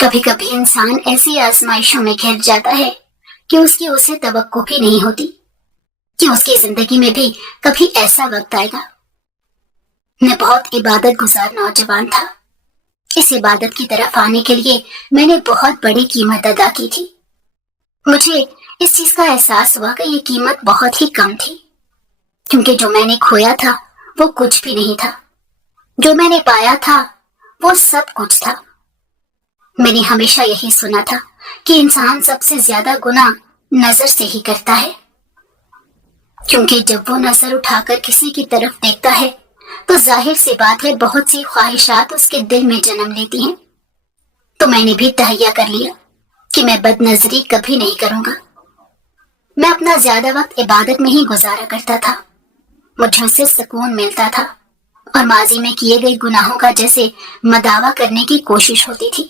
کبھی کبھی انسان ایسی آزمائشوں میں گھر جاتا ہے کہ اس کی اسے توقع بھی نہیں ہوتی کہ اس کی زندگی میں بھی کبھی ایسا وقت آئے گا۔ میں بہت عبادت گزار نوجوان تھا۔ اس عبادت کی طرف آنے کے لیے میں نے بہت بڑی قیمت ادا کی تھی۔ مجھے اس چیز کا احساس ہوا کہ یہ قیمت بہت ہی کم تھی، کیونکہ جو میں نے کھویا تھا وہ کچھ بھی نہیں تھا، جو میں نے پایا تھا وہ سب کچھ تھا۔ میں نے ہمیشہ یہی سنا تھا کہ انسان سب سے زیادہ گناہ نظر سے ہی کرتا ہے، کیونکہ جب وہ نظر اٹھا کر کسی کی طرف دیکھتا ہے تو ظاہر سی بات ہے بہت سی خواہشات اس کے دل میں جنم لیتی ہیں۔ تو میں نے بھی تہیہ کر لیا کہ میں بد نظری کبھی نہیں کروں گا۔ میں اپنا زیادہ وقت عبادت میں ہی گزارا کرتا تھا۔ مجھے اس سے سکون ملتا تھا اور ماضی میں کیے گئے گناہوں کا جیسے مداوع کرنے کی کوشش ہوتی تھی۔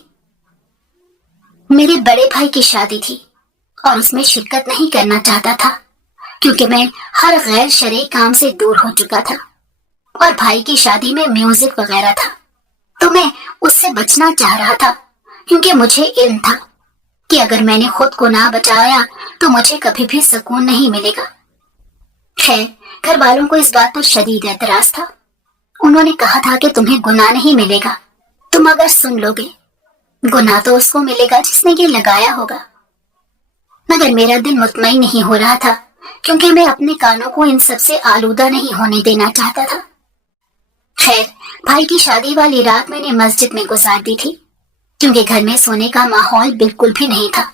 میرے بڑے بھائی کی شادی تھی اور اس میں شرکت نہیں کرنا چاہتا تھا، کیونکہ میں ہر غیر شرعی کام سے دور ہو چکا تھا، اور بھائی کی شادی میں میوزک وغیرہ تھا تو میں اس سے بچنا چاہ رہا تھا، کیونکہ مجھے علم تھا کہ اگر میں نے خود کو نہ بچایا تو مجھے کبھی بھی سکون نہیں ملے گا۔ خیر، گھر والوں کو اس بات پر شدید اعتراض تھا۔ انہوں نے کہا تھا کہ تمہیں گناہ نہیں ملے گا، تم اگر سن لو گے۔ گناہ تو اس کو ملے گا جس نے یہ لگایا ہوگا۔ مگر میرا دل مطمئن نہیں ہو رہا تھا، کیونکہ میں اپنے کانوں کو ان سب سے آلودہ نہیں ہونے دینا چاہتا تھا۔ خیر، بھائی کی شادی والی رات میں نے مسجد میں گزار دی تھی، کیونکہ گھر میں سونے کا ماحول بالکل بھی نہیں تھا۔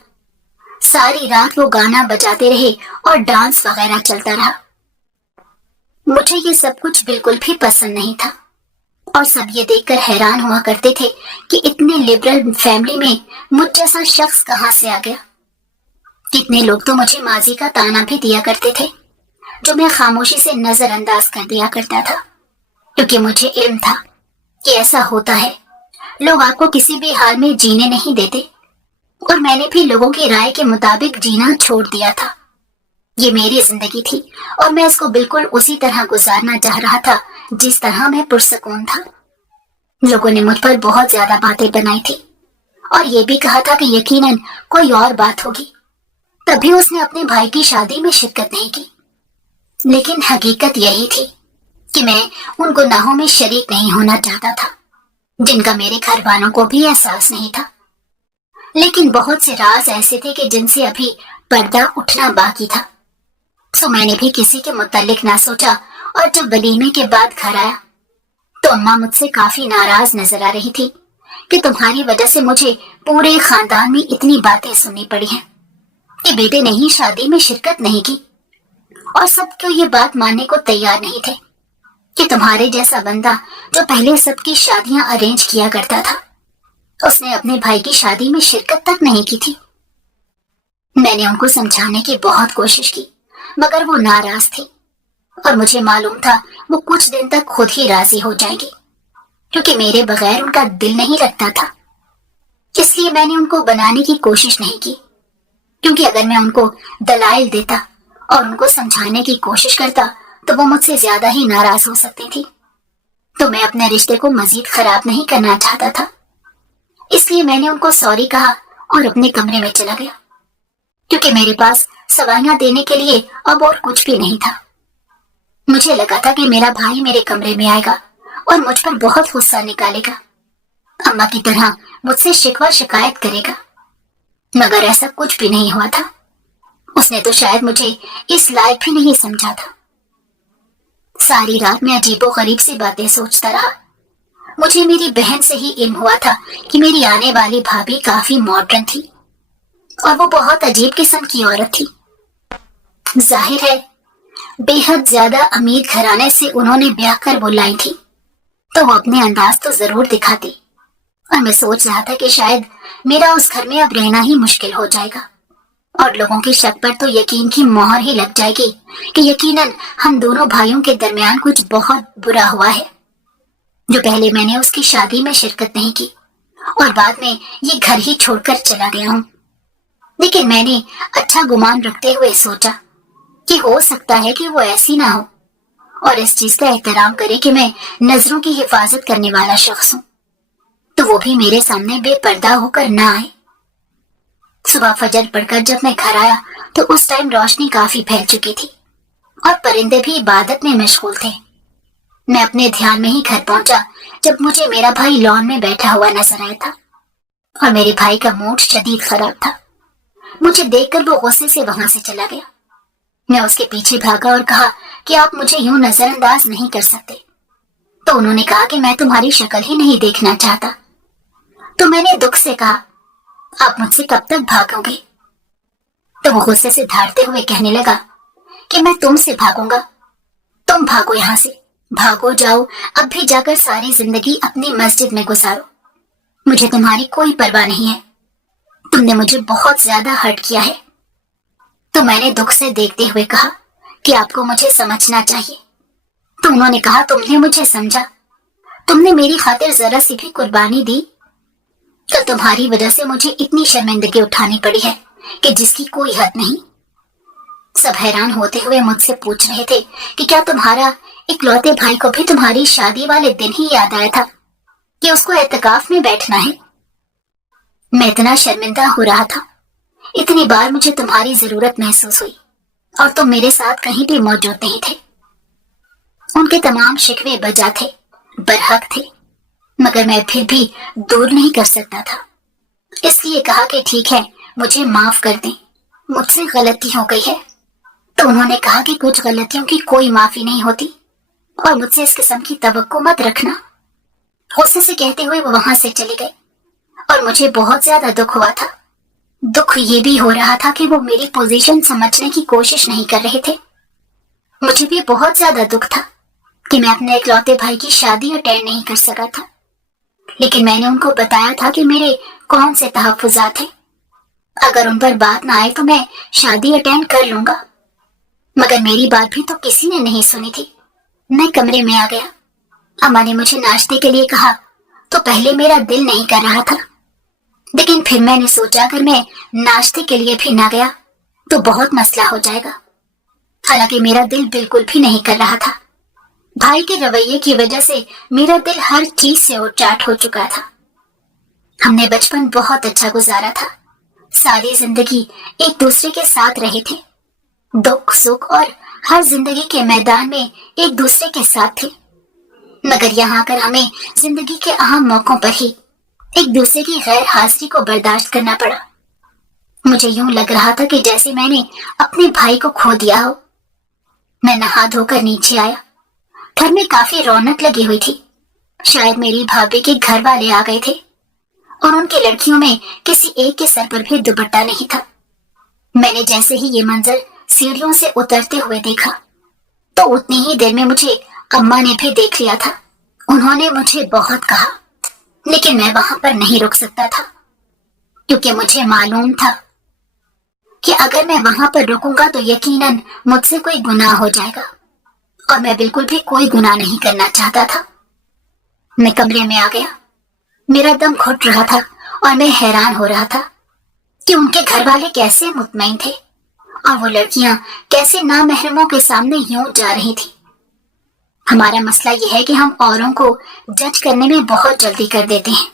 ساری رات وہ گانا بجاتے رہے اور ڈانس وغیرہ چلتا رہا۔ مجھے یہ سب کچھ بالکل بھی پسند نہیں تھا، اور سب یہ دیکھ کر حیران ہوا کرتے تھے کہ اتنے لبرل فیملی میں مجھ جیسا شخص کہاں سے آ گیا۔ کتنے لوگ تو مجھے ماضی کا تانا بھی دیا کرتے تھے، جو میں خاموشی سے نظر انداز کر دیا کرتا تھا، کیونکہ مجھے علم تھا کہ ایسا ہوتا ہے۔ لوگ آپ کو کسی بھی حال میں جینے نہیں دیتے، اور میں نے بھی لوگوں کی رائے کے مطابق جینا چھوڑ دیا تھا۔ یہ میری زندگی تھی اور میں اس کو بالکل اسی طرح گزارنا چاہ رہا تھا جس طرح میں پرسکون تھا۔ لوگوں نے مجھ پر بہت زیادہ باتیں بنائی تھی اور یہ بھی کہا تھا کہ یقیناً کوئی اور بات ہوگی، تبھی اس نے اپنے بھائی کی شادی میں شرکت نہیں کی۔ لیکن حقیقت یہی تھی کہ میں ان گناہوں میں شریک نہیں ہونا چاہتا تھا جن کا میرے گھر والوں کو بھی احساس نہیں تھا۔ لیکن بہت سے راز ایسے تھے کہ جن سے ابھی پردہ اٹھنا باقی تھا، سو میں نے بھی کسی کے متعلق نہ سوچا، اور جب ولیمے کے بعد گھر آیا تو اماں مجھ سے کافی ناراض نظر آ رہی تھی کہ تمہاری وجہ سے مجھے پورے خاندان میں اتنی باتیں سننی پڑی ہیں کہ بیٹے نے ہی شادی میں شرکت نہیں کی، اور سب کو یہ بات ماننے کو تیار نہیں تھے کہ تمہارے جیسا بندہ جو پہلے سب کی شادیاں ارینج کیا کرتا تھا، اس نے اپنے بھائی کی شادی میں شرکت تک نہیں کی تھی۔ میں نے ان کو سمجھانے کی بہت کوشش کی، مگر وہ ناراض تھی، اور مجھے معلوم تھا وہ کچھ دن تک خود ہی راضی ہو جائیں گی، کیونکہ میرے بغیر ان کا دل نہیں لگتا تھا۔ اس لیے میں نے ان کو بنانے کی کوشش نہیں کی، کیونکہ اگر میں ان کو دلائل دیتا اور ان کو سمجھانے کی کوشش کرتا تو وہ مجھ سے زیادہ ہی ناراض ہو سکتی تھی۔ تو میں اپنے رشتے کو مزید خراب نہیں کرنا چاہتا تھا، اس لیے میں نے ان کو سوری کہا اور اپنے کمرے میں چلا گیا، کیونکہ میرے پاس سوائیاں دینے کے لیے اب اور کچھ بھی نہیں تھا۔ مجھے لگا تھا کہ میرا بھائی میرے کمرے میں آئے گا اور مجھ پر بہت غصہ نکالے گا، اماں کی طرح مجھ سے شکوہ شکایت کرے گا، مگر ایسا کچھ بھی نہیں ہوا تھا۔ اس نے تو شاید مجھے اس لائق بھی نہیں سمجھا تھا۔ ساری رات میں عجیب و غریب سی باتیں سوچتا رہا۔ مجھے میری بہن سے ہی علم ہوا تھا کہ میری آنے والی بھابھی کافی ماڈرن تھی، اور وہ بہت عجیب قسم کی عورت تھی۔ ظاہر ہے بے حد زیادہ امیر گھرانے سے انہوں نے بیاہ کر وہ لائی تھی، تو وہ اپنے انداز تو ضرور دکھاتی، اور میں سوچ رہا تھا کہ شاید میرا اس گھر میں اب رہنا ہی مشکل ہو جائے گا، اور لوگوں کی شک پر تو یقین کی مہر ہی لگ جائے گی کہ یقیناً ہم دونوں بھائیوں کے درمیان کچھ بہت برا ہوا ہے، جو پہلے میں نے اس کی شادی میں شرکت نہیں کی اور بعد میں یہ گھر ہی چھوڑ کر چلا گیا ہوں۔ لیکن میں نے اچھا گمان رکھتے ہوئے سوچا کہ ہو سکتا ہے کہ وہ ایسی نہ ہو، اور اس چیز کا احترام کرے کہ میں نظروں کی حفاظت کرنے والا شخص ہوں۔ तो वो भी मेरे सामने बेपर्दा होकर ना आए। सुबह फजर पढ़कर जब मैं घर आया तो उस टाइम रोशनी काफी फैल चुकी थी और परिंदे भी इबादत में मशगूल थे। मैं अपने ध्यान में ही घर पहुंचा जब मुझे मेरा भाई लॉन में बैठा हुआ नजर आया था और मेरे भाई का मूड शदीद खराब था। मुझे देखकर वो गुस्से से वहां से चला गया। मैं उसके पीछे भागा और कहा कि आप मुझे यूं नजरअंदाज नहीं कर सकते। तो उन्होंने कहा कि मैं तुम्हारी शक्ल ही नहीं देखना चाहता। तो मैंने दुख से कहा, आप मुझसे कब तक भागोगे? तो वो गुस्से से धारते हुए कहने लगा कि मैं तुमसे भागूंगा। तुम भागो यहां से, भागो जाओ, अब भी जाकर सारी जिंदगी अपनी मस्जिद में गुजारो। मुझे तुम्हारी कोई परवाह नहीं है। तुमने मुझे बहुत ज्यादा हर्ट किया है। तो मैंने दुख से देखते हुए कहा कि आपको मुझे समझना चाहिए। तो उन्होंने कहा, तुमने मुझे समझा, तुमने मेरी खातिर जरा सी भी कुर्बानी दी। कल तुम्हारी वजह से मुझे इतनी शर्मिंदगी उठानी पड़ी है कि जिसकी कोई हद नहीं। सब हैरान होते हुए मुझसे पूछ रहे थे कि क्या तुम्हारा इकलौते भाई को भी तुम्हारी शादी वाले दिन ही याद आया था कि उसको एतकाफ में बैठना है? मैं इतना शर्मिंदा हो रहा था। इतनी बार मुझे तुम्हारी जरूरत महसूस हुई और तुम मेरे साथ कहीं भी मौजूद नहीं थे। उनके तमाम शिकवे बजा थे, बरहक थे, मगर मैं फिर भी दूर नहीं कर सकता था। इसलिए कहा कि ठीक है, मुझे माफ कर दें, मुझसे गलती हो गई है। तो उन्होंने कहा कि कुछ गलतियों की कोई माफी नहीं होती और मुझसे इस किस्म की तवक्को मत रखना। गुस्से से कहते हुए वो वहां से चले गए और मुझे बहुत ज्यादा दुख हुआ था। दुख ये भी हो रहा था कि वो मेरी पोजीशन समझने की कोशिश नहीं कर रहे थे। मुझे भी बहुत ज्यादा दुख था कि मैं अपने इकलौते भाई की शादी अटेंड नहीं कर सका था, लेकिन मैंने उनको बताया था कि मेरे कौन से तहफ्फुज़ात हैं। अगर उन पर बात ना आए तो मैं शादी अटेंड कर लूंगा, मगर मेरी बात भी तो किसी ने नहीं सुनी थी। मैं कमरे में आ गया। अम्मा ने मुझे नाश्ते के लिए कहा तो पहले मेरा दिल नहीं कर रहा था, लेकिन फिर मैंने सोचा अगर मैं नाश्ते के लिए भी ना गया तो बहुत मसला हो जाएगा। हालांकि मेरा दिल बिल्कुल भी नहीं कर रहा था। भाई के रवैये की वजह से मेरा दिल हर चीज से उचाट हो चुका था। हमने बचपन बहुत अच्छा गुजारा था। सारी जिंदगी एक दूसरे के साथ रहे थे। दुख सुख और हर जिंदगी के मैदान में एक दूसरे के साथ थे, मगर यहाँ आकर हमें जिंदगी के अहम मौकों पर ही एक दूसरे की गैर हाजिरी को बर्दाश्त करना पड़ा। मुझे यूं लग रहा था कि जैसे मैंने अपने भाई को खो दिया हो। मैं नहा धोकर नीचे आया। घर में काफी रौनक लगी हुई थी। शायद मेरी भाभी के घर वाले आ गए थे और उनकी लड़कियों में किसी एक के सर पर भी दुपट्टा नहीं था। मैंने जैसे ही ये मंजर सीढ़ियों से उतरते हुए देखा तो उतनी ही देर में मुझे अम्मा ने भी देख लिया था। उन्होंने मुझे बहुत कहा, लेकिन मैं वहां पर नहीं रुक सकता था, क्योंकि मुझे मालूम था कि अगर मैं वहां पर रुकूंगा तो यकीनन मुझसे कोई गुनाह हो जाएगा और मैं बिल्कुल भी कोई गुनाह नहीं करना चाहता था। मैं कमरे में आ गया। मेरा दम घुट रहा था और मैं हैरान हो रहा था कि उनके घर वाले कैसे मुतमईन थे और वो लड़कियां कैसे नामहरमों के सामने यूं जा रही थी। हमारा मसला यह है कि हम औरों को जज करने में बहुत जल्दी कर देते हैं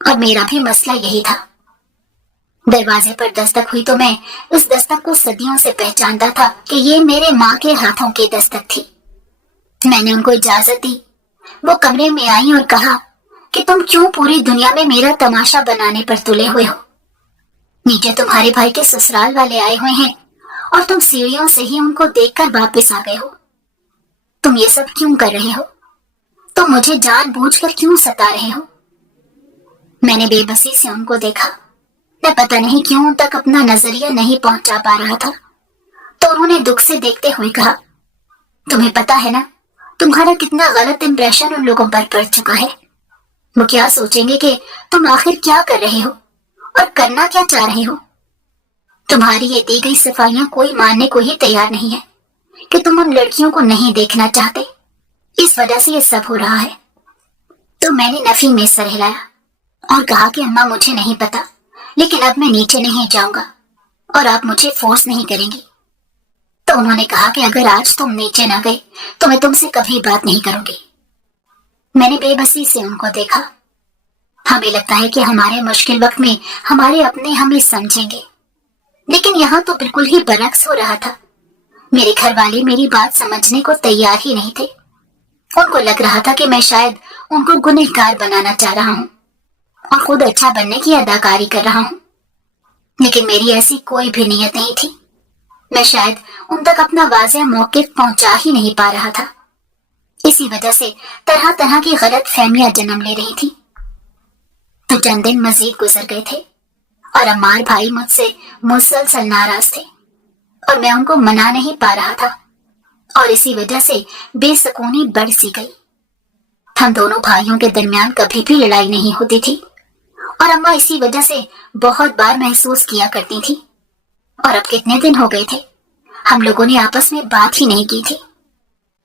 और मेरा भी मसला यही था। दरवाजे पर दस्तक हुई तो मैं उस दस्तक को सदियों से पहचानता था कि ये मेरे माँ के हाथों की दस्तक थी। मैंने उनको इजाजत दी। वो कमरे में आई और कहा कि तुम क्यों पूरी दुनिया में मेरा तमाशा बनाने पर तुले हुए हो? नीचे तुम्हारे भाई के ससुराल वाले आए हुए हैं और तुम सीढ़ियों से ही उनको देखकर वापस आ गए हो। तुम ये सब क्यों कर रहे हो? तुम मुझे जानबूझकर क्यों सता रहे हो? मैंने बेबसी से उनको देखा। मैं पता नहीं क्यों उन तक अपना नजरिया नहीं पहुंचा पा रहा था। तो उन्होंने दुख से देखते हुए कहा, तुम्हें पता है ना तुम्हारा कितना गलत इंप्रेशन उन लोगों पर पड़ चुका है। वो क्या सोचेंगे कि तुम आखिर क्या कर रहे हो और करना क्या चाह रहे हो। तुम्हारी ये दी गई सफाइयां कोई मानने को ही तैयार नहीं है कि तुम उन लड़कियों को नहीं देखना चाहते। इस वजह से ये सब हो रहा है। तो मैंने नफी में सर हिलाया और कहा कि अम्मा मुझे नहीं पता, लेकिन अब मैं नीचे नहीं जाऊंगा और आप मुझे फोर्स नहीं करेंगी। तो उन्होंने कहा कि अगर आज तुम नीचे ना गए तो मैं तुमसे कभी बात नहीं करूंगी। मैंने बेबसी से उनको देखा। हमें लगता है कि हमारे मुश्किल वक्त में हमारे अपने हमें समझेंगे, लेकिन यहाँ तो बिल्कुल ही बरक्स हो रहा था। मेरे घर वाले मेरी बात समझने को तैयार ही नहीं थे। उनको लग रहा था कि मैं शायद उनको गुनहगार बनाना चाह रहा हूँ और खुद अच्छा बनने की अदाकारी कर रहा हूँ, लेकिन मेरी ऐसी कोई भी नीयत नहीं थी। मैं शायद उन तक अपना वाज़ेह मौक़िफ़ पहुंचा ही नहीं पा रहा था। इसी वजह से तरह तरह की गलत फहमियां जन्म ले रही थी। तो चंद दिन मजीद गुजर गए थे और अम्मार भाई मुझसे मुसलसल नाराज थे और मैं उनको मना नहीं पा रहा था, और इसी वजह से बेसुकूनी बढ़ सी गई। हम दोनों भाइयों के दरमियान कभी भी लड़ाई नहीं होती थी और अम्मा इसी वजह से बहुत बार महसूस किया करती थी। और अब कितने दिन हो गए थे हम लोगों ने आपस में बात ही नहीं की थी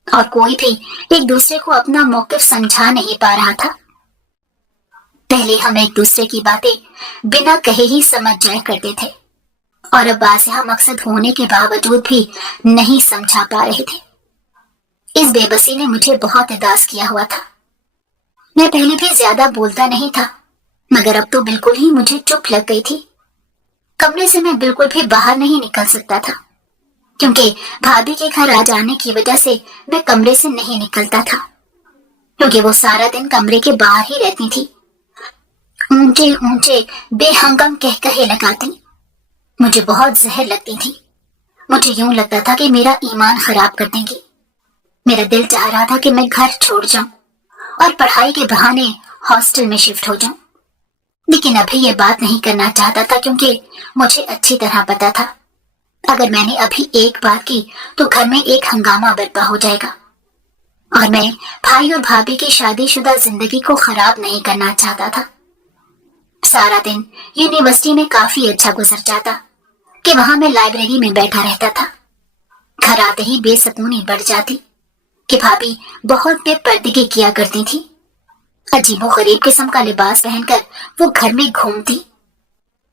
और कोई भी एक दूसरे को अपना मौक़िफ़ समझा नहीं पा रहा था। पहले हम एक दूसरे की बातें बिना कहे ही समझ जाया करते थे और अब वाज़ेह मकसद होने के बावजूद भी नहीं समझा पा रहे थे। इस बेबसी ने मुझे बहुत उदास किया हुआ था। मैं पहले भी ज्यादा बोलता नहीं था, मगर अब तो बिल्कुल ही मुझे चुप लग गई थी। कमरे से मैं बिल्कुल भी बाहर नहीं निकल सकता था, क्योंकि भाभी के घर आ जाने की वजह से मैं कमरे से नहीं निकलता था, क्योंकि वो सारा दिन कमरे के बाहर ही रहती थी। ऊंचे ऊंचे बेहंगम कह कहे लगाती। मुझे बहुत जहर लगती थी। मुझे यूं लगता था कि मेरा ईमान खराब कर देंगी। मेरा दिल चाह रहा था कि मैं घर छोड़ जाऊं और पढ़ाई के बहाने हॉस्टल में शिफ्ट हो जाऊं, लेकिन अभी ये बात नहीं करना चाहता था, क्योंकि मुझे अच्छी तरह पता था अगर मैंने अभी एक बात की तो घर में एक हंगामा बर्पा हो जाएगा और मैं भाई और भाभी की शादीशुदा जिंदगी को खराब नहीं करना चाहता था। सारा दिन यूनिवर्सिटी में काफी अच्छा गुजर जाता कि वहां मैं लाइब्रेरी में बैठा रहता था। घर आते ही बेसुकूनी बढ़ जाती कि भाभी बहुत बेपर्दगी किया करती थी। अजीबोगरीब किस्म का लिबास पहनकर वो घर में घूमती।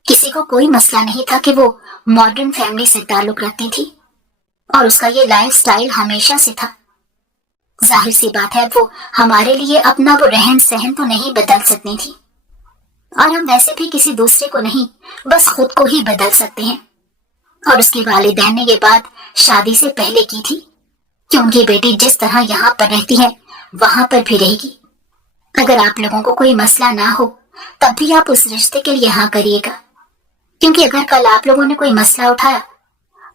किसी को कोई मसला नहीं था कि वो मॉडर्न फैमिली से ताल्लुक रखती थी और उसका ये लाइफ स्टाइल हमेशा से था। जाहिर सी बात है वो हमारे लिए अपना वो रहन सहन तो नहीं बदल सकती थी, और हम वैसे भी किसी दूसरे को नहीं, बस खुद को ही बदल सकते हैं। और उसके वालिदैन ने ये बात शादी से पहले की थी कि उनकी बेटी जिस तरह यहाँ पर रहती है वहां पर भी रहेगी। अगर आप लोगों को कोई मसला ना हो तब भी आप उस रिश्ते के लिए हाँ करिएगा, क्योंकि अगर कल आप लोगों ने कोई मसला उठाया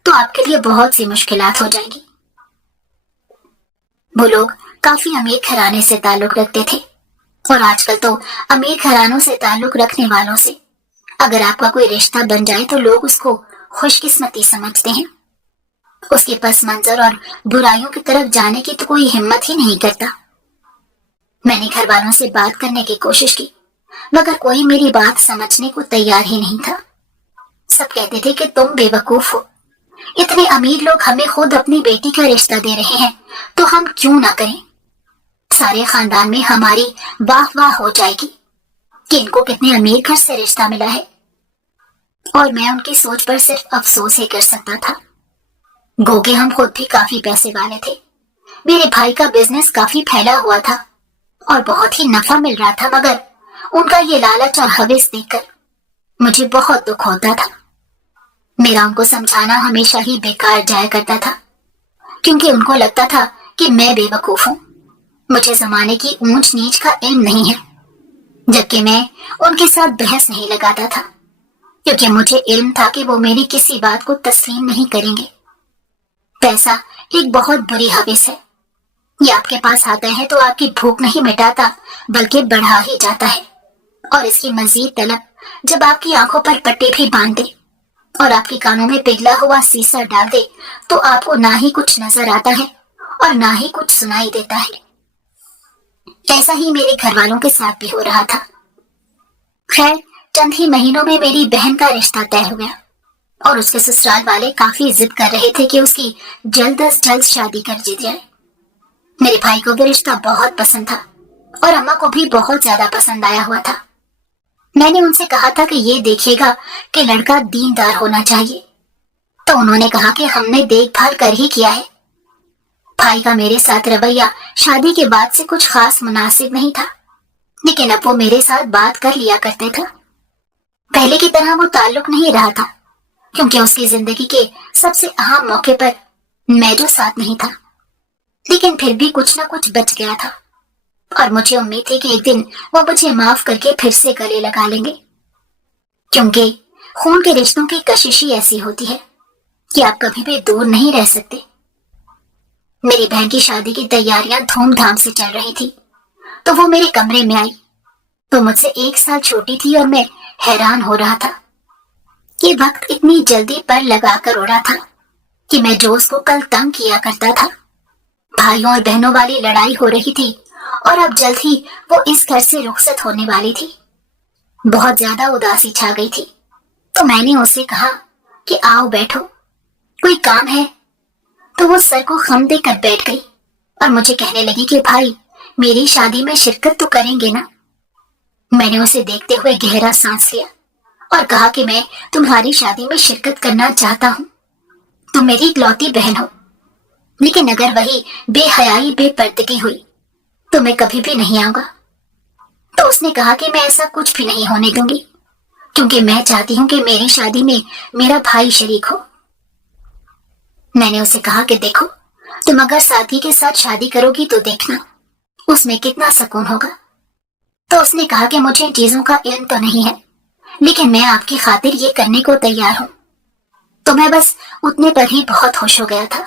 तो आपके लिए बहुत सी मुश्किलात हो जाएंगी। वो लोग काफी अमीर घराने से ताल्लुक रखते थे, और आजकल तो अमीर घरानों से ताल्लुक रखने वालों से अगर आपका कोई रिश्ता बन जाए तो लोग उसको खुशकिस्मती समझते हैं। उसके पस मंजर और बुराइयों की तरफ जाने की तो कोई हिम्मत ही नहीं करता। मैंने घर वालों से बात करने की कोशिश की, मगर कोई मेरी बात समझने को तैयार ही नहीं था। सब कहते थे कि तुम बेवकूफ हो, इतने अमीर लोग हमें खुद अपनी बेटी का रिश्ता दे रहे हैं तो हम क्यों ना करें। सारे खानदान में हमारी वाह वाह हो जाएगी कि इनको कितने अमीर घर से रिश्ता मिला है, और मैं उनकी सोच पर सिर्फ अफसोस ही कर सकता था। गोगे हम खुद भी काफी पैसे वाले थे। मेरे भाई का बिजनेस काफी फैला हुआ था और बहुत ही नफा मिल रहा था, मगर उनका ये लालच और हवेस देखकर मुझे बहुत दुख होता था। मेरा उनको समझाना हमेशा ही बेकार जाया करता था, क्योंकि उनको लगता था कि मैं बेवकूफ हूँ, मुझे जमाने की ऊंच नीच का इल्म नहीं है। जबकि मैं उनके साथ बहस नहीं लगाता था, क्योंकि मुझे इल्म था कि वो मेरी किसी बात को तस्लीम नहीं करेंगे। पैसा एक बहुत बुरी हवेस है। ये आपके पास आता है तो आपकी भूख नहीं मिटाता, बल्कि बढ़ा ही जाता है, और इसकी मजीद तलब जब आपकी आंखों पर पट्टी भी बांध दे और आपके कानों में पिघला हुआ सीसा डाल दे तो आपको ना ही कुछ नजर आता है और ना ही कुछ सुनाई देता है। ऐसा ही मेरे घर वालों के साथ भी हो रहा था। खैर, चंद ही महीनों में मेरी बहन का रिश्ता तय हो गया और उसके ससुराल वाले काफी जिद कर रहे थे कि उसकी जल्द अज जल्द शादी कर दी जाए। मेरे भाई को भी रिश्ता बहुत पसंद था और अम्मा को भी बहुत ज्यादा पसंद आया हुआ था। मैंने उनसे कहा था कि ये देखिएगा कि लड़का दीनदार होना चाहिए, तो उन्होंने कहा कि हमने देखभाल कर ही किया है। भाई का मेरे साथ रवैया शादी के बाद से कुछ खास मुनासिब नहीं था, लेकिन अब वो मेरे साथ बात कर लिया करते थे। पहले की तरह वो ताल्लुक नहीं रहा था, क्योंकि उसकी जिंदगी के सबसे अहम मौके पर मैं जो साथ नहीं था। लेकिन फिर भी कुछ न कुछ बच गया था, और मुझे उम्मीद थी कि एक दिन वो मुझे माफ करके फिर से गले लगा लेंगे, क्योंकि खून के रिश्तों की कशिश ही ऐसी होती है कि आप कभी भी दूर नहीं रह सकते। मेरी बहन की शादी की तैयारियां धूमधाम से चल रही थी, तो वो मेरे कमरे में आई। तो मुझसे 1 साल छोटी थी और मैं हैरान हो रहा था कि वक्त इतनी जल्दी पर लगा कर उड़ा था कि मैं जो उसको कल तंग किया करता था। भाइयों और बहनों वाली लड़ाई हो रही थी और अब जल्द ही वो इस घर से रुखसत होने वाली थी। बहुत ज्यादा उदासी छा गई थी, तो मैंने उससे कहा कि आओ बैठो, कोई काम है? तो वो सर को खम देकर बैठ गई और मुझे कहने लगी कि भाई, मेरी शादी में शिरकत तो करेंगे ना? मैंने उसे देखते हुए गहरा सांस लिया और कहा कि मैं तुम्हारी शादी में शिरकत करना चाहता हूँ। तुम मेरी इकलौती बहन हो, लेकिन अगर वही बेहयाई बेपर्दगी हुई तो मैं कभी भी नहीं आऊंगा। तो उसने कहा कि मैं ऐसा कुछ भी नहीं होने दूंगी, क्योंकि मैं चाहती हूँ कि मेरी शादी में मेरा भाई शरीक हो। मैंने उसे कहा कि देखो, तुम अगर साथी के साथ शादी करोगी तो देखना उसमें कितना सुकून होगा। तो उसने कहा कि मुझे इन चीजों का इल्म तो नहीं है, लेकिन मैं आपकी खातिर ये करने को तैयार हूँ। तो मैं बस उतने पर ही बहुत खुश हो गया था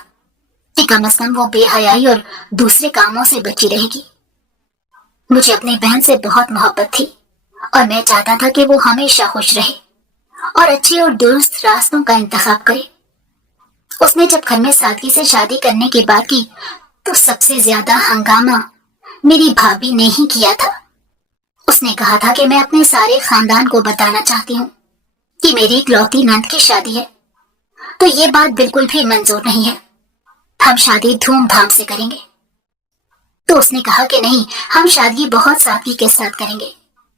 कि कम से कम वो बेहयाई और दूसरे कामों से बची रहेगी। मुझे अपनी बहन से बहुत मोहब्बत थी और मैं चाहता था कि वो हमेशा खुश रहे और अच्छे और दुरुस्त रास्तों का इंतखाब करे। उसने जब घर में सादगी से शादी करने की बात की तो सबसे ज्यादा हंगामा मेरी भाभी ने ही किया था। उसने कहा था कि मैं अपने सारे खानदान को बताना चाहती हूँ कि मेरी इकलौती नंद की शादी है, तो ये बात बिल्कुल भी मंजूर नहीं है। हम शादी धूमधाम से करेंगे। तो उसने कहा कि नहीं, हम शादी बहुत सादगी के साथ करेंगे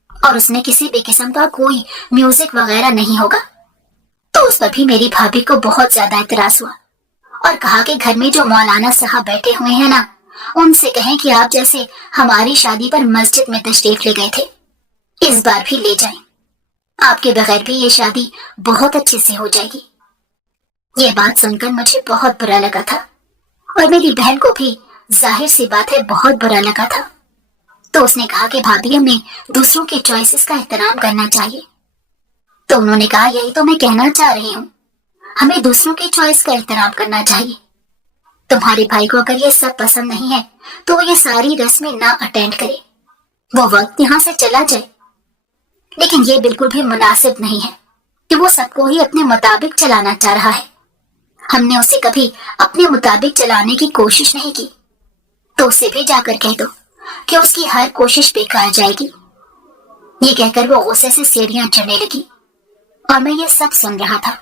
और उसमें किसी भी किस्म का कोई म्यूजिक वगैरह नहीं होगा। तो उस पर भी मेरी भाभी को बहुत ज्यादा एतराज हुआ और कहा कि घर में जो मौलाना साहब बैठे हुए हैं ना, उनसे कहें कि आप जैसे हमारी शादी पर मस्जिद में तशरीफ ले गए थे, इस बार भी ले जाएं। आपके बगैर भी ये शादी बहुत अच्छे से हो जाएगी। ये बात सुनकर मुझे बहुत बुरा लगा था और मेरी बहन को भी जाहिर सी बात है बहुत बुरा लगा था। तो उसने कहा कि भाभी, हमें दूसरों की चॉइसेस का एहतराम करना चाहिए। तो उन्होंने कहा, यही तो मैं कहना चाह रही हूँ, हमें दूसरों की चॉइस का एहतराम करना चाहिए। तुम्हारे भाई को अगर ये सब पसंद नहीं है तो वो ये सारी रस्में ना अटेंड करे, वो वक्त यहाँ से चला जाए। लेकिन ये बिल्कुल भी मुनासिब नहीं है कि वो सबको ही अपने मुताबिक चलाना चाह रहा है। हमने उसे कभी अपने मुताबिक चलाने की कोशिश नहीं की, तो उसे भी जाकर कह दो कि उसकी हर कोशिश बेकार जाएगी। ये कहकर वो गुस्से से सीढ़ियां चढ़ने लगी और मैं ये सब सुन रहा था।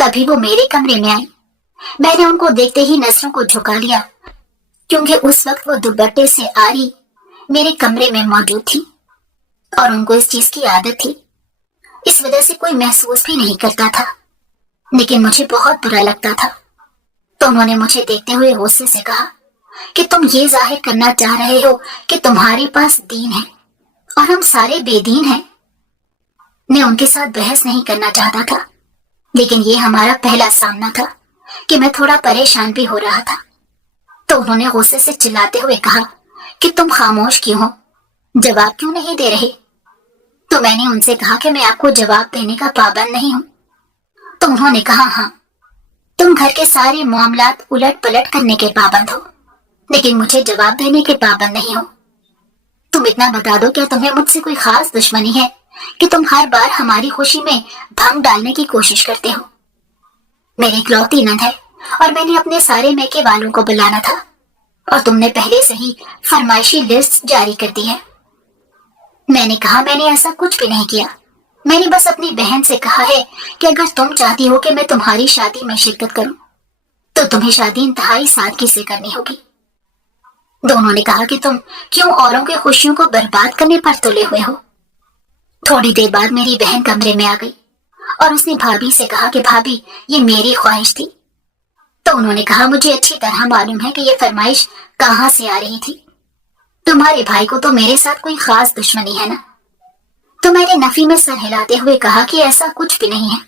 तभी वो मेरे कमरे में आई। मैंने उनको देखते ही नजरों को झुका लिया, क्योंकि उस वक्त वो दुपट्टे से आरी मेरे कमरे में मौजूद थी और उनको इस चीज की आदत थी। इस वजह से कोई महसूस भी नहीं करता था, लेकिन मुझे बहुत बुरा लगता था। तो उन्होंने मुझे देखते हुए गुस्से से कहा कि तुम ये जाहिर करना चाह रहे हो कि तुम्हारे पास दीन है और हम सारे बेदीन हैं। मैं उनके साथ बहस नहीं करना चाहता था, लेकिन ये हमारा पहला सामना था कि मैं थोड़ा परेशान भी हो रहा था। तो उन्होंने गुस्से से चिल्लाते हुए कहा कि तुम खामोश क्यों हो, जवाब क्यों नहीं दे रहे? तो मैंने उनसे कहा कि मैं आपको जवाब देने का पाबंद नहीं हूं। तो उन्होंने कहा, हाँ, तुम घर के सारे मामलात उलट पलट करने के पाबंद हो, लेकिन मुझे जवाब देने के पाबंद नहीं हो। तुम इतना बता दो, क्या तुम्हें मुझसे कोई खास दुश्मनी है कि तुम हर बार हमारी खुशी में भंग डालने की कोशिश करते हो? मेरी इकलौती नंद है और मैंने अपने सारे मैके वालों को बुलाना था और तुमने पहले से ही फरमाइशी लिस्ट जारी कर दी है। मैंने कहा, मैंने ऐसा कुछ भी नहीं किया। मैंने बस अपनी बहन से कहा है कि अगर तुम चाहती हो कि मैं तुम्हारी शादी में शिरकत करूं तो तुम्हें शादी इंतहाई सादगी से करनी होगी। दोनों ने कहा कि तुम क्यों औरों की खुशियों को बर्बाद करने पर तुले हुए हो। थोड़ी देर बाद मेरी बहन कमरे में आ गई और उसने भाभी से कहा कि भाभी, ये मेरी ख्वाहिश थी। तो उन्होंने कहा, मुझे अच्छी तरह मालूम है कि ये फरमाइश कहाँ से आ रही थी। तुम्हारे भाई को तो मेरे साथ कोई खास दुश्मनी है ना? तो मैंने नफी में सर हिलाते हुए कहा कि ऐसा कुछ भी नहीं है।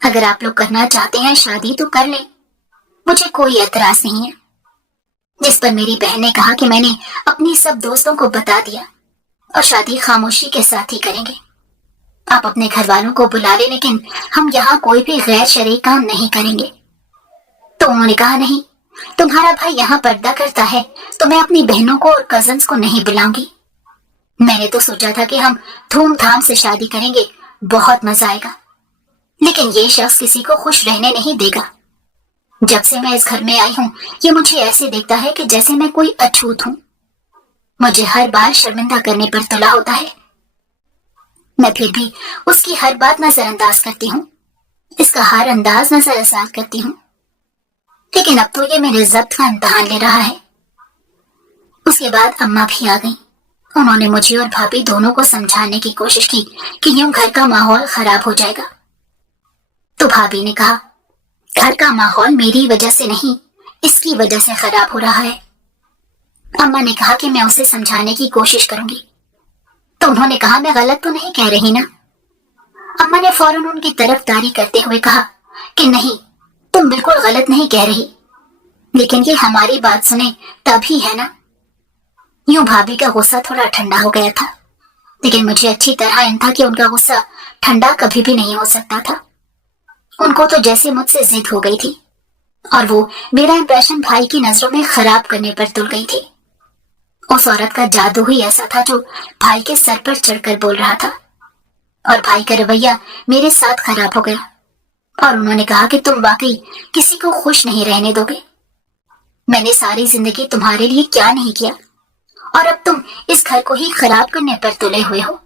अगर आप लोग करना चाहते हैं शादी तो कर लें, मुझे कोई एतराज नहीं है। जिस पर मेरी बहन ने कहा कि मैंने अपनी सब दोस्तों को बता दिया और शादी खामोशी के साथ ही करेंगे। आप अपने घर वालों को बुला लें, लेकिन हम यहाँ कोई भी गैर शरई काम नहीं करेंगे। तो उन्होंने कहा, नहीं, तुम्हारा भाई यहाँ पर्दा करता है तो मैं अपनी बहनों को और कजन्स को नहीं बुलाऊंगी। मैंने तो सोचा था कि हम धूमधाम से शादी करेंगे, बहुत मजा आएगा, लेकिन ये शख्स किसी को खुश रहने नहीं देगा। जब से मैं इस घर में आई हूँ ये मुझे ऐसे देखता है कि जैसे मैं कोई अछूत हूँ। मुझे हर बार शर्मिंदा करने पर तुला होता है। मैं फिर भी उसकी हर बात नजरअंदाज करती हूँ, इसका हर अंदाज नजरअंदाज करती हूँ, लेकिन अब तो ये मेरे जब्त का इम्तहान ले रहा है। उसके बाद अम्मा भी आ गई। उन्होंने मुझे और भाभी दोनों को समझाने की कोशिश की कि यूं घर का माहौल खराब हो जाएगा। तो भाभी ने कहा, घर का माहौल मेरी वजह से नहीं, इसकी वजह से खराब हो रहा है। अम्मा ने कहा कि मैं उसे समझाने की कोशिश करूंगी। तो उन्होंने कहा, मैं गलत तो नहीं कह रही ना? अम्मा ने फौरन उनकी तरफदारी करते हुए कहा कि नहीं, तुम बिल्कुल गलत नहीं कह रही, लेकिन ये हमारी बात सुने तभी है ना। यूं भाभी का गुस्सा थोड़ा ठंडा हो गया था, लेकिन मुझे अच्छी तरह इन था कि उनका गुस्सा ठंडा कभी भी नहीं हो सकता था। उनको तो जैसे मुझसे जिद हो गई थी और वो मेरा इंप्रेशन भाई की नजरों में खराब करने पर तुल गई थी। उस औरत का जादू ही ऐसा था जो भाई के सर पर चढ़कर बोल रहा था, और भाई का रवैया मेरे साथ खराब हो गया और उन्होंने कहा कि तुम वाकई किसी को खुश नहीं रहने दोगे। मैंने सारी जिंदगी तुम्हारे लिए क्या नहीं किया, और अब तुम इस घर को ही खराब करने पर तुले हुए हो।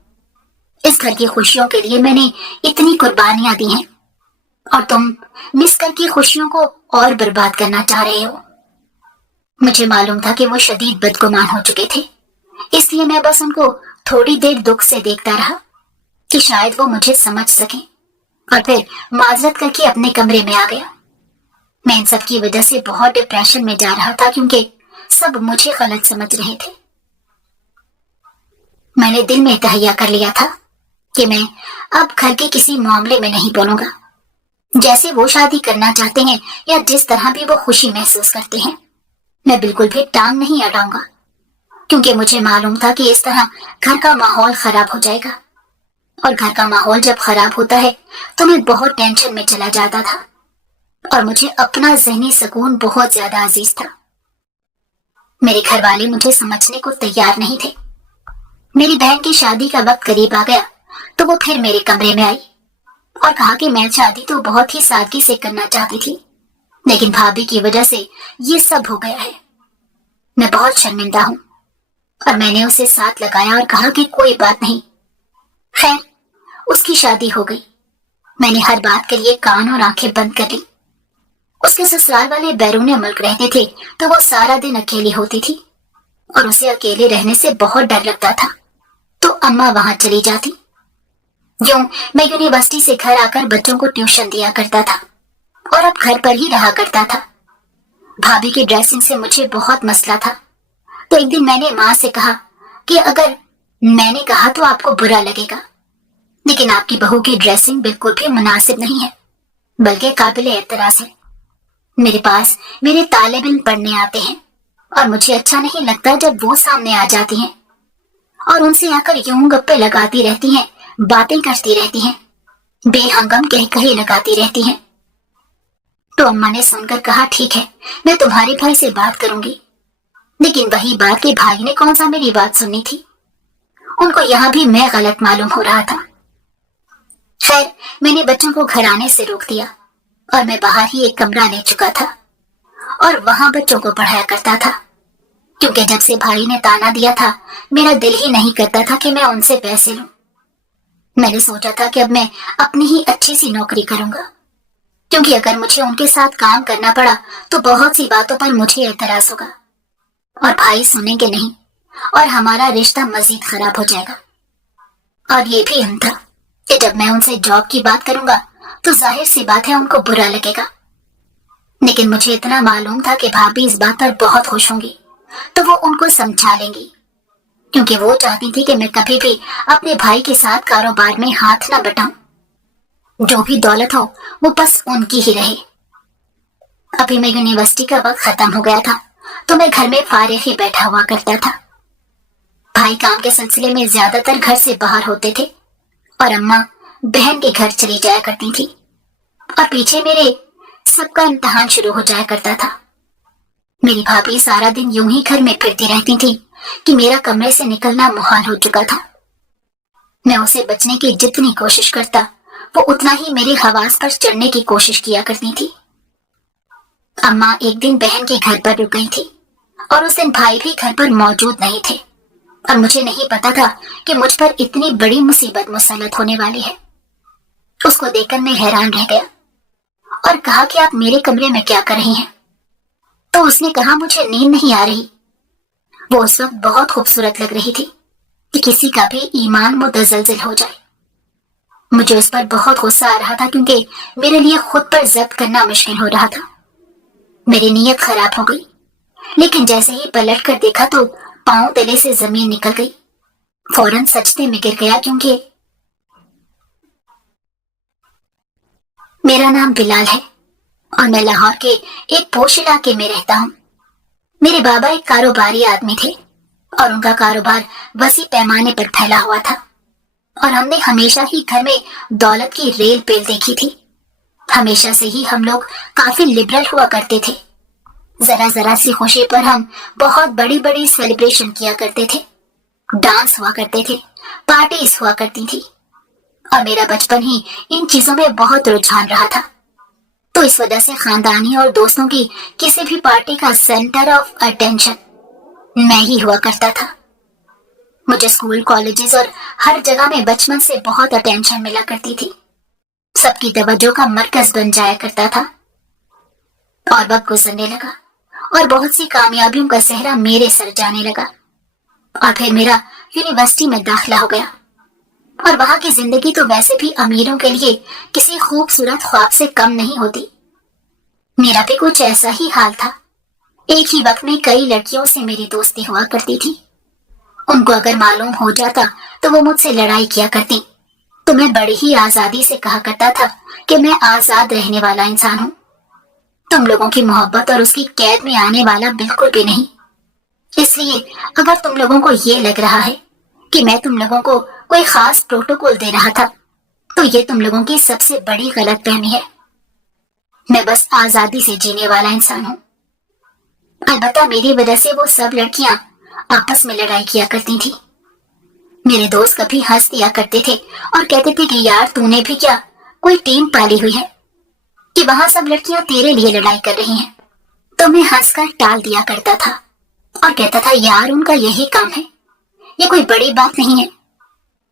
इस घर की खुशियों के लिए मैंने इतनी कुर्बानियां दी हैं और तुम मिस कर की खुशियों को और बर्बाद करना चाह रहे हो। मुझे मालूम था कि वो शदीद बदगुमान हो चुके थे, इसलिए मैं बस उनको थोड़ी देर दुख से देखता रहा कि शायद वो मुझे समझ सके, और फिर माजरत करके अपने कमरे में आ गया। मैं इन सब की वजह से बहुत डिप्रेशन में जा रहा था क्योंकि सब मुझे गलत समझ रहे थे। मैंने दिल में तहैया कर लिया था कि मैं अब घर के किसी मामले में नहीं बोलूंगा। जैसे वो शादी करना चाहते हैं या जिस तरह भी वो खुशी महसूस करते हैं, मैं बिल्कुल भी टांग नहीं अड़ाऊंगा, क्योंकि मुझे मालूम था कि इस तरह घर का माहौल खराब हो जाएगा, और घर का माहौल जब खराब होता है तो मैं बहुत टेंशन में चला जाता था और मुझे अपना ज़हनी सुकून बहुत ज्यादा अजीज था। मेरे घर वाले मुझे समझने को तैयार नहीं थे। मेरी बहन की शादी का वक्त करीब आ गया तो वो फिर मेरे कमरे में आई और कहा कि मैं शादी तो बहुत ही सादगी से करना चाहती थी, लेकिन भाभी की वजह से ये सब हो गया है। मैं बहुत शर्मिंदा हूँ। और मैंने उसे साथ लगाया और कहा कि कोई बात नहीं। खैर, उसकी शादी हो गई। मैंने हर बात के लिए कान और आंखें बंद कर ली। उसके ससुराल वाले बैरून मुल्क रहते थे तो वो सारा दिन अकेली होती थी और उसे अकेले रहने से बहुत डर लगता था, तो अम्मा वहां चली जाती। यूं मैं यूनिवर्सिटी से घर आकर बच्चों को ट्यूशन दिया करता था और अब घर पर ही रहा करता था। भाभी की ड्रेसिंग से मुझे बहुत मसला था, तो एक दिन मैंने माँ से कहा कि अगर मैंने कहा तो आपको बुरा लगेगा, लेकिन आपकी बहू की ड्रेसिंग बिल्कुल भी मुनासिब नहीं है, बल्कि काबिल एतराज है। मेरे पास मेरे तालिब इल्म पढ़ने आते हैं और मुझे अच्छा नहीं लगता जब वो सामने आ जाती हैं और उनसे आकर यूं गप्पे लगाती रहती हैं, बातें करती रहती हैं, बेहंगम कह कहे लगाती रहती हैं। तो अम्मा ने सुनकर कहा, ठीक है, मैं तुम्हारे भाई से बात करूंगी। लेकिन वही बात कि भाई ने कौन सा मेरी बात सुननी थी। उनको यहाँ भी मैं गलत मालूम हो रहा था। खैर, मैंने बच्चों को घर आने से रोक दिया और मैं बाहर ही एक कमरा ले चुका था और वहां बच्चों को पढ़ाया करता था, क्योंकि जब से भाई ने ताना दिया था मेरा दिल ही नहीं करता था कि मैं उनसे पैसे लूं। मैंने सोचा था कि अब मैं अपनी ही अच्छी सी नौकरी करूंगा, क्योंकि अगर मुझे उनके साथ काम करना पड़ा तो बहुत सी बातों पर मुझे एतराज होगा और भाई सुनेंगे नहीं और हमारा रिश्ता मजीद खराब हो जाएगा। और ये भी हम था कि जब मैं उनसे जॉब की बात करूंगा तो जाहिर सी बात है उनको बुरा लगेगा, लेकिन मुझे इतना मालूम था कि भाभी इस बात पर बहुत खुश होंगी تو وہ ان کو समجھا لیں گی، کیونکہ وہ چاہتی تھی کہ میں کبھی بھی اپنے بھائی کے ساتھ کاروبار میں ہاتھ نہ بٹاؤں، جو بھی دولت ہو وہ بس ان کی ہی رہے۔ ابھی میں یونیورسٹی کا وقت ختم ہو گیا تھا تو میں گھر میں فارغ ہی بیٹھا ہوا کرتا تھا۔ بھائی کام کے سلسلے میں زیادہ تر گھر سے باہر ہوتے تھے اور اماں بہن کے گھر چلی جایا کرتی تھی، اور پیچھے میرے سب کا امتحان شروع ہو جایا کرتا تھا۔ میری بھابھی سارا دن یوں ہی گھر میں پھرتی رہتی تھی کہ میرا کمرے سے نکلنا محال ہو چکا تھا۔ میں اسے بچنے کی جتنی کوشش کرتا وہ اتنا ہی میرے حواس پر چڑھنے کی کوشش کیا کرتی تھی۔ اماں ایک دن بہن کے گھر پر رک گئی تھی اور اس دن بھائی بھی گھر پر موجود نہیں تھے، اور مجھے نہیں پتا تھا کہ مجھ پر اتنی بڑی مصیبت مسلط ہونے والی ہے۔ اس کو دیکھ کر میں حیران رہ گیا اور کہا کہ آپ میرے کمرے میں کیا کر رہی ہیں؟ تو اس نے کہا مجھے نیند نہیں آ رہی۔ وہ اس وقت بہت خوبصورت لگ رہی تھی کہ کسی کا بھی ایمان متزلزل ہو جائے۔ مجھے اس پر بہت غصہ آ رہا تھا کیونکہ میرے لیے خود پر ضبط کرنا مشکل ہو رہا تھا۔ میری نیت خراب ہو گئی، لیکن جیسے ہی پلٹ کر دیکھا تو پاؤں تلے سے زمین نکل گئی۔ فوراً سجدے میں گر گیا کیونکہ میرا نام بلال ہے اور میں لاہور کے ایک پوش علاقے میں رہتا ہوں۔ میرے بابا ایک کاروباری آدمی تھے اور ان کا کاروبار وسیع پیمانے پر پھیلا ہوا تھا، اور ہم نے ہمیشہ ہی گھر میں دولت کی ریل پیل دیکھی تھی۔ ہمیشہ سے ہی ہم لوگ کافی لبرل ہوا کرتے تھے۔ ذرا ذرا سی خوشی پر ہم بہت بڑی بڑی سیلیبریشن کیا کرتے تھے، ڈانس ہوا کرتے تھے، پارٹیز ہوا کرتی تھی، اور میرا بچپن ہی ان چیزوں میں بہت رجحان رہا تھا۔ تو اس وجہ سے خاندانی اور دوستوں کی کسی بھی پارٹی کا سینٹر آف اٹینشن میں ہی ہوا کرتا تھا۔ مجھے اسکول، کالجز اور ہر جگہ میں بچپن سے بہت اٹینشن ملا کرتی تھی، سب کی توجہ کا مرکز بن جایا کرتا تھا۔ اور وقت گزرنے لگا اور بہت سی کامیابیوں کا صحرا میرے سر جانے لگا، اور پھر میرا یونیورسٹی میں داخلہ ہو گیا، اور وہاں کی زندگی تو ویسے بھی امیروں کے لیے کسی خوبصورت خواب سے کم نہیں ہوتی۔ میرا بھی کچھ ایسا ہی حال تھا۔ ایک ہی وقت میں کئی لڑکیوں سے میری دوستی ہوا کرتی تھی۔ ان کو اگر معلوم ہو جاتا تو وہ مجھ سے لڑائی کیا کرتی، تو میں بڑی ہی آزادی سے کہا کرتا تھا کہ میں آزاد رہنے والا انسان ہوں، تم لوگوں کی محبت اور اس کی قید میں آنے والا بالکل بھی نہیں۔ اس لیے اگر تم لوگوں کو یہ لگ رہا ہے کہ میں تم لوگوں کو کوئی خاص پروٹوکول دے رہا تھا تو یہ تم لوگوں کی سب سے بڑی غلط فہمی ہے۔ میں بس آزادی سے جینے والا انسان ہوں۔ البتہ میری وجہ سے وہ سب لڑکیاں آپس میں لڑائی کیا کرتی تھی۔ میرے دوست کبھی ہنس دیا کرتے تھے اور کہتے تھے کہ یار تو نے بھی کیا کوئی ٹیم پالی ہوئی ہے کہ وہاں سب لڑکیاں تیرے لیے لڑائی کر رہی ہیں۔ تو میں ہنس کر ٹال دیا کرتا تھا اور کہتا تھا یار ان کا یہی کام ہے، یہ کوئی بڑی بات نہیں ہے۔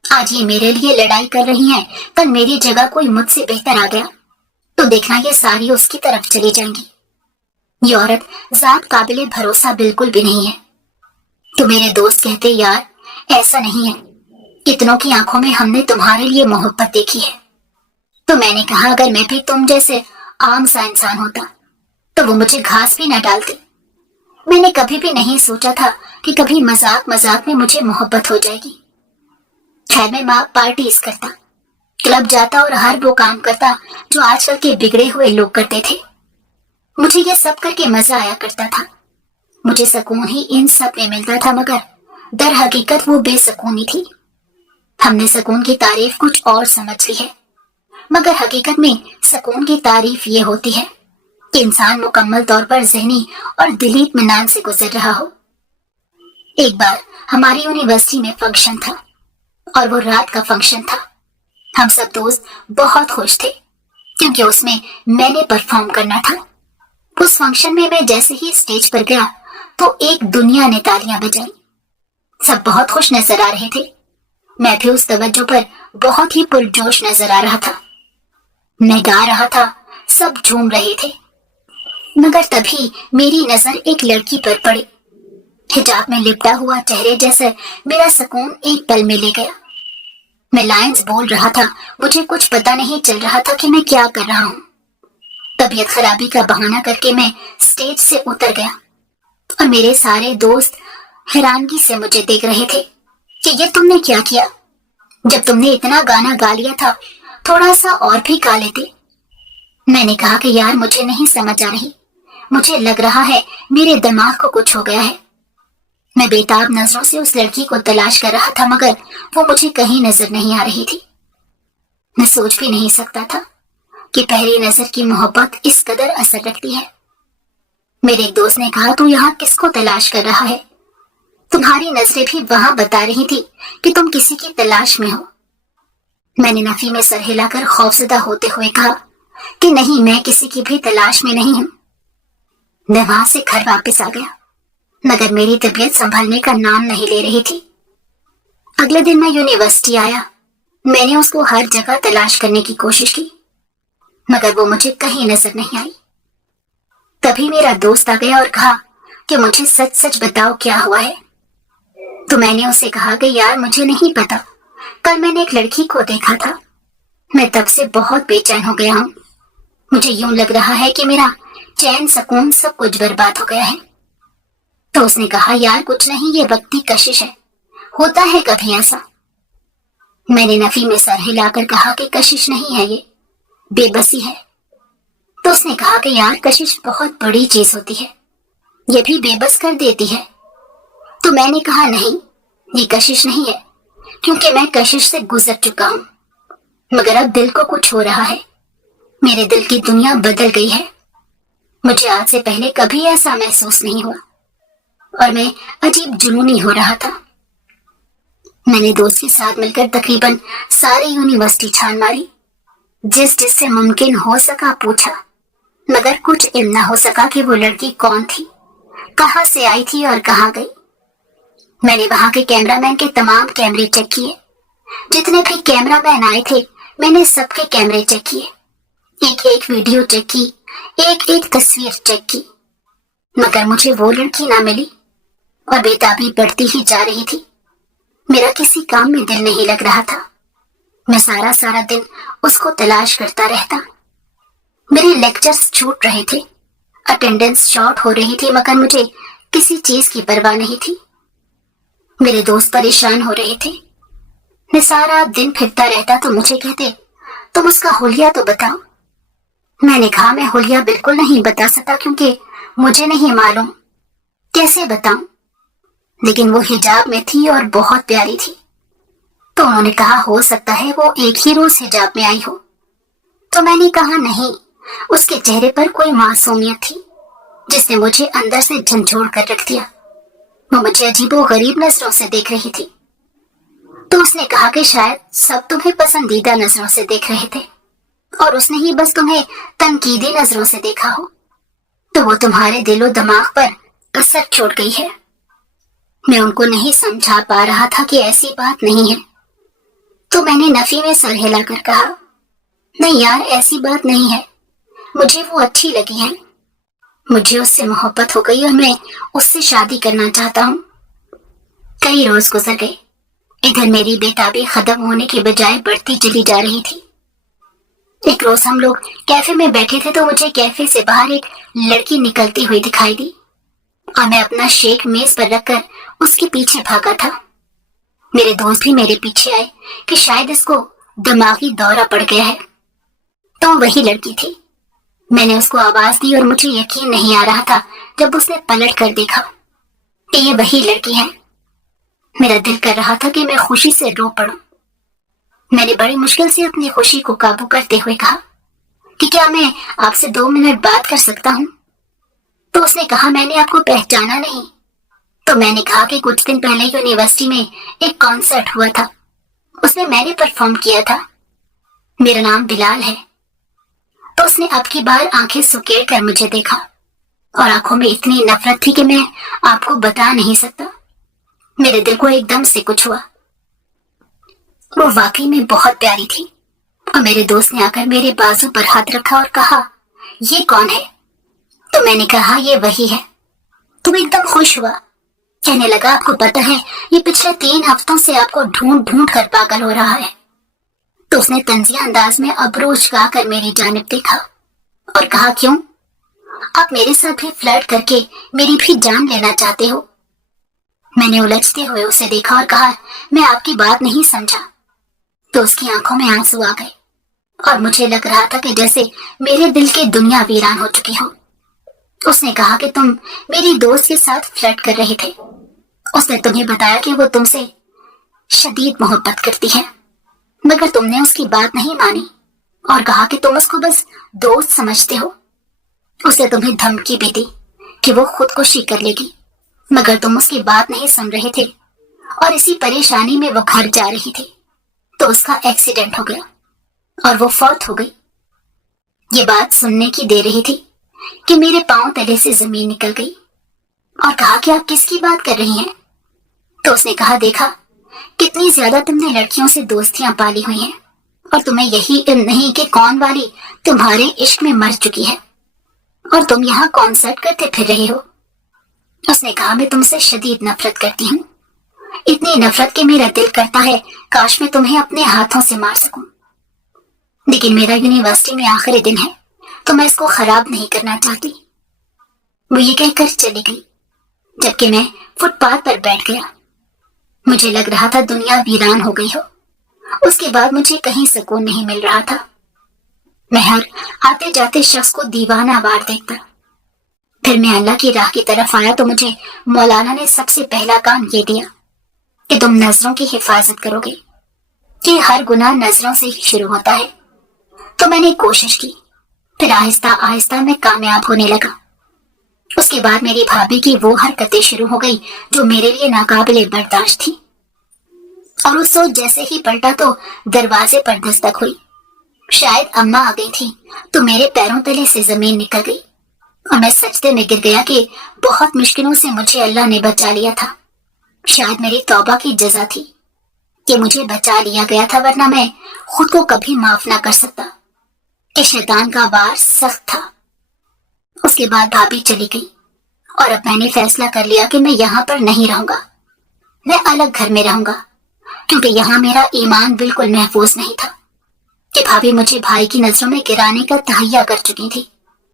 آج یہ میرے لیے لڑائی کر رہی ہیں، کل میری جگہ کوئی مجھ سے بہتر آ گیا تو دیکھنا یہ ساری اس کی طرف چلی جائیں گی۔ یہ عورت ذات قابل بھروسہ بالکل بھی نہیں ہے۔ تو میرے دوست کہتے یار ایسا نہیں ہے، کتنوں کی آنکھوں میں ہم نے تمہارے لیے محبت دیکھی ہے۔ تو میں نے کہا اگر میں بھی تم جیسے عام سا انسان ہوتا تو وہ مجھے گھاس بھی نہ ڈالتے۔ میں نے کبھی بھی نہیں سوچا تھا کہ کبھی مذاق مذاق میں مجھے محبت ہو جائے گی۔ خیر میں پارٹیز کرتا، کلب جاتا اور ہر وہ کام کرتا جو آج کل کے بگڑے ہوئے لوگ کرتے تھے۔ مجھے یہ سب کر کے مزہ آیا کرتا تھا، مجھے سکون ہی ان سب میں ملتا تھا، مگر در حقیقت وہ بے سکونی تھی۔ ہم نے سکون کی تعریف کچھ اور سمجھ لی ہے، مگر حقیقت میں سکون کی تعریف یہ ہوتی ہے کہ انسان مکمل طور پر ذہنی اور دلی اطمینان سے گزر رہا ہو۔ ایک بار ہماری یونیورسٹی میں فنکشن تھا اور وہ رات کا فنکشن تھا۔ ہم سب دوست بہت خوش تھے کیونکہ اس میں نے پرفارم کرنا تھا۔ اس فنکشن میں جیسے ہی اسٹیج پر گیا تو ایک دنیا نے تالیاں بجائیں، سب بہت خوش نظر آ رہے تھے۔ میں بھی اس توجہ پر بہت ہی پرجوش نظر آ رہا تھا۔ میں گا رہا تھا، سب جھوم رہے تھے، مگر تبھی میری نظر ایک لڑکی پر پڑی۔ حجاب میں لپٹا ہوا چہرے جیسے میرا سکون ایک پل میں لے گیا۔ میں لائنز بول رہا تھا، مجھے کچھ پتا نہیں چل رہا تھا کہ میں کیا کر رہا ہوں۔ طبیعت خرابی کا بہانہ کر کے میں اسٹیج سے اتر گیا और मेरे सारे दोस्त हैरानगी से मुझे देख रहे थे कि ये तुमने क्या किया। जब तुमने इतना गाना गा लिया था, थोड़ा सा और भी गा लेते। मैंने कहा कि यार मुझे नहीं समझ आ रही, मुझे लग रहा है मेरे दिमाग को कुछ हो गया है। मैं बेताब नजरों से उस लड़की को तलाश कर रहा था, मगर वो मुझे कहीं नजर नहीं आ रही थी। मैं सोच भी नहीं सकता था कि पहली नजर की मोहब्बत इस कदर असर रखती है। मेरे एक दोस्त ने कहा, तू यहाँ किसको तलाश कर रहा है? तुम्हारी नजरें भी वहां बता रही थी कि तुम किसी की तलाश में हो। मैंने नफी में सर हिलाकर खौफजदा होते हुए कहा कि नहीं, मैं किसी की भी तलाश में नहीं हूं। मैं वहां से घर वापस आ गया, मगर मेरी तबीयत संभलने का नाम नहीं ले रही थी। अगले दिन मैं यूनिवर्सिटी आया। मैंने उसको हर जगह तलाश करने की कोशिश की, मगर वो मुझे कहीं नजर नहीं आई। तभी मेरा दोस्त आ गया और कहा कि मुझे सच सच बताओ क्या हुआ है। तो मैंने उसे कहा कि यार मुझे नहीं पता, कल मैंने एक लड़की को देखा था। मैं तब से बहुत बेचैन हो गया हूँ। मुझे यूं लग रहा है कि मेरा चैन सुकून सब कुछ बर्बाद हो गया है। तो उसने कहा, यार कुछ नहीं, ये वक्ती कशिश है, होता है कभी ऐसा। मैंने नफी में सर हिलाकर कहा कि कशिश नहीं है, ये बेबसी है। तो उसने कहा कि यार कशिश बहुत बड़ी चीज होती है, ये भी बेबस कर देती है। तो मैंने कहा नहीं, ये कशिश नहीं है, क्योंकि मैं कशिश से गुजर चुका हूं। मगर अब दिल को कुछ हो रहा है, मेरे दिल की दुनिया बदल गई है। मुझे आज से पहले कभी ऐसा महसूस नहीं हुआ और मैं अजीब जुनूनी हो रहा था। मैंने दोस्त के साथ मिलकर तकरीबन सारी यूनिवर्सिटी छान मारी, जिससे मुमकिन हो सका पूछा, मगर कुछ इल्म ना हो सका कि वो लड़की कौन थी, कहां से आई थी और कहां गई। मैंने वहां के कैमरामैन के तमाम कैमरे चेक किए, जितने भी कैमरामैन आए थे मैंने सबके कैमरे चेक किए, एक एक वीडियो चेक की, एक एक तस्वीर चेक की, मगर मुझे वो लड़की ना मिली और बेताबी बढ़ती ही जा रही थी। मेरा किसी काम में दिल नहीं लग रहा था। मैं सारा सारा दिन उसको तलाश करता रहता। मेरे लेक्चर्स छूट रहे थे, अटेंडेंस शॉर्ट हो रही थी, मगर मुझे किसी चीज की परवाह नहीं थी। मेरे दोस्त परेशान हो रहे थे। मैं सारा दिन फिरता रहता तो मुझे कहते, तुम उसका हुलिया तो बताओ। मैंने कहा, मैं हुलिया बिल्कुल नहीं बता सकता, क्योंकि मुझे नहीं मालूम कैसे बताऊं। लेकिन वो हिजाब में थी और बहुत प्यारी थी। तो उन्होंने कहा, हो सकता है वो एक ही रोज हिजाब में आई हो। तो मैंने कहा, नहीं, उसके चेहरे पर कोई मासूमियत थी जिसने मुझे अंदर से झंझोड़ कर रख दिया। वो मुझे अजीबो गरीब नजरों से देख रही थी। तो उसने कहा कि शायद सब तुम्हें पसंदीदा नजरों से देख रहे थे और उसने ही बस तुम्हें तनकीदी नजरों से देखा हो, तो वो तुम्हारे दिलो दिमाग पर असर छोड़ गई है। मैं उनको नहीं समझा पा रहा था कि ऐसी बात नहीं है। तो मैंने नफी में सर हिलाकर कहा, नहीं यार, ऐसी बात नहीं है, मुझे वो अच्छी लगी है, मुझे उससे मोहब्बत हो गई और मैं उससे शादी करना चाहता हूँ। कई रोज गुजर गए। इधर मेरी बेताबी खत्म होने के बजाय बढ़ती चली जा रही थी। एक रोज हम लोग कैफे में बैठे थे तो मुझे कैफे से बाहर एक लड़की निकलती हुई दिखाई दी और मैं अपना शेक मेज पर रखकर उसके पीछे भागा था। मेरे दोस्त भी मेरे पीछे आए कि शायद इसको दिमागी दौरा पड़ गया है। तो वही लड़की थी। मैंने उसको आवाज दी और मुझे यकीन नहीं आ रहा था जब उसने पलट कर देखा कि ये वही लड़की है। मेरा दिल कर रहा था कि मैं खुशी से रो पड़ूं। मैंने बड़ी मुश्किल से अपनी खुशी को काबू करते हुए कहा कि क्या मैं आपसे 2 मिनट बात कर सकता हूँ? तो उसने कहा, मैंने आपको पहचाना नहीं। तो मैंने कहा कि कुछ दिन पहले यूनिवर्सिटी में एक कॉन्सर्ट हुआ था, उसमें मैंने परफॉर्म किया था, मेरा नाम बिलाल है। तो उसने अब की बार आंखें सुकेड़ कर मुझे देखा और आंखों में इतनी नफरत थी कि मैं आपको बता नहीं सकता। मेरे दिल को एकदम से कुछ हुआ। वो वाकई में बहुत प्यारी थी और मेरे दोस्त ने आकर मेरे बाजू पर हाथ रखा और कहा, ये कौन है? तो मैंने कहा, ये वही है। तुम एकदम खुश हुआ, कहने लगा, आपको पता है ये पिछले 3 हफ्तों से आपको ढूंढ ढूंढ कर पागल हो रहा है। तो उसने तंजिया अंदाज में अबरू उचका कर मेरी जानिब देखा और कहा, क्यों? आप मेरे साथ भी फ्लर्ट करके मेरी भी जान लेना चाहते हो? मैंने उलझते हुए उसे देखा और कहा, मैं आपकी बात नहीं समझा। तो उसकी आंखों में आंसू आ गए और मुझे लग रहा था कि जैसे मेरे दिल की दुनिया वीरान हो चुकी हो। उसने कहा कि तुम मेरी दोस्त के साथ फ्लर्ट कर रहे थे। उसने तुम्हें बताया कि वो तुमसे शदीद मोहब्बत करती है, मगर तुमने उसकी बात नहीं मानी और कहा कि तुम उसको बस दोस्त समझते हो। उसने तुम्हें धमकी भी दी कि वो खुदकुशी कर लेगी, मगर तुम उसकी बात नहीं सुन रहे थे और इसी परेशानी में वो घर जा रही थी तो उसका एक्सीडेंट हो गया और वो फौत हो गई। ये बात सुनने की दे रही थी कि मेरे पांव तले से जमीन निकल गई और कहा कि आप किसकी बात कर रही हैं? तो उसने कहा, देखा कितनी ज्यादा तुमने लड़कियों से दोस्तियां पाली हुई हैं और तुम्हें यही इल्म नहीं कि कौन वाली तुम्हारे इश्क में मर चुकी है और तुम यहाँ कॉन्सर्ट करते फिर रहे हो। उसने कहा, मैं तुमसे शदीद नफरत करती हूँ, इतनी नफरत कि मेरा दिल करता है काश मैं तुम्हें अपने हाथों से मार सकूं, लेकिन मेरा यूनिवर्सिटी में आखिरी दिन है तो मैं इसको खराब नहीं करना चाहती। वो ये कहकर चली गई जबकि मैं फुटपाथ पर बैठ गया। मुझे लग रहा था दुनिया वीरान हो गई हो। उसके बाद मुझे कहीं सुकून नहीं मिल रहा था। मैं हर आते जाते शख्स को दीवाना वार देखता। फिर मैं अल्लाह की राह की तरफ आया तो मुझे मौलाना ने सबसे पहला काम ये दिया कि तुम नजरों की हिफाजत करोगे, कि हर गुनाह नजरों से ही शुरू होता है। तो मैंने कोशिश की, फिर आहिस्ता आहिस्ता मैं कामयाब होने लगा। उसके बाद मेरी भाभी की वो हरकतें शुरू हो गई जो मेरे लिए नाकाबिले बर्दाश्त थी और उस सोच जैसे ही पलटा तो दरवाजे पर दस्तक हुई। शायद अम्मा आ गई थी तो मेरे पैरों तले से जमीन निकल गई और मैं सजदे में गिर गया कि बहुत मुश्किलों से मुझे अल्लाह ने बचा लिया था। शायद मेरी तौबा की जजा थी कि मुझे बचा लिया गया था, वरना मैं खुद को कभी माफ ना कर सकता कि शैतान का वार सख्त था। उसके बाद भाभी चली गई और अब मैंने फैसला कर लिया कि मैं यहाँ पर नहीं रहूंगा, मैं अलग घर में रहूंगा, क्योंकि यहाँ मेरा ईमान बिल्कुल महफूज नहीं था कि भाभी मुझे भाई की नजरों में गिराने का तहैया कर चुकी थी।